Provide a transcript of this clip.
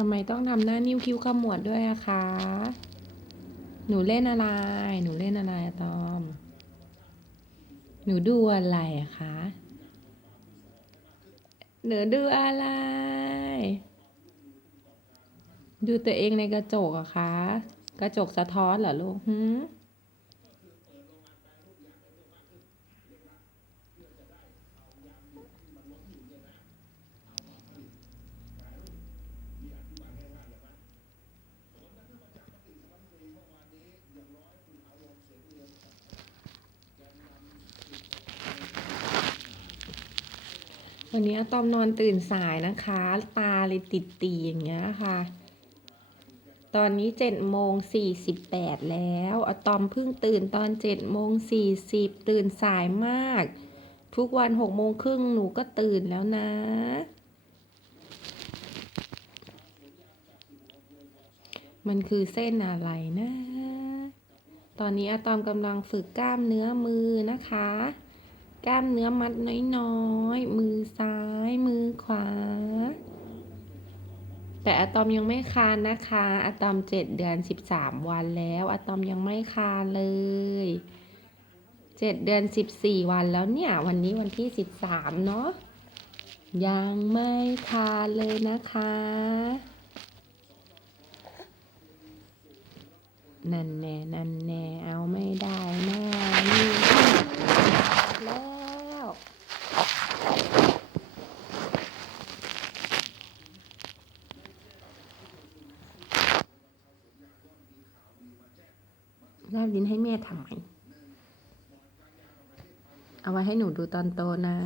ทำไมต้องทำหน้านิ้วคิ้วขมวดด้วยอะคะ หนูเล่นอะไร หนูเล่นอะไรอะตอม หนูดูอะไรอะคะ หนูดูอะไร ดูตัวเองในกระจกอะคะ กระจกสะท้อนเหรอลูกหืม วันนี้อะตอมนอนตื่นสายนะคะ ตาเลยติดตีอย่างเงี้ยค่ะ ตอนนี้เจ็ดโมงสี่สิบแปดแล้วอะตอมเพิ่งตื่นตอนเจ็ดโมงสี่สิบตื่นสายมาก ทุกวันหกโมงครึ่งหนูก็ตื่นแล้วนะ มันคือเส้นอะไรนะ ตอนนี้อะตอมกำลังฝึกกล้ามเนื้อมือนะคะ กล้ามเนื้อมัดน้อยๆ มือซ้าย มือขวา แต่อะตอมยังไม่คานนะคะอะตอมเจ็ดเดือนสิบสามวันแล้วอะตอมยังไม่คานเลยเจ็ดเดือนสิบสี่วันแล้วเนี่ย วันนี้วันที่สิบสามเนาะยังไม่คานเลยนะคะ นั่นแน่ นั่นแน่ เอาไม่ได้แน่นี่แล้ว แลบลิ้นให้แม่ทำไม เอาไว้ให้หนูดูตอนโตนะ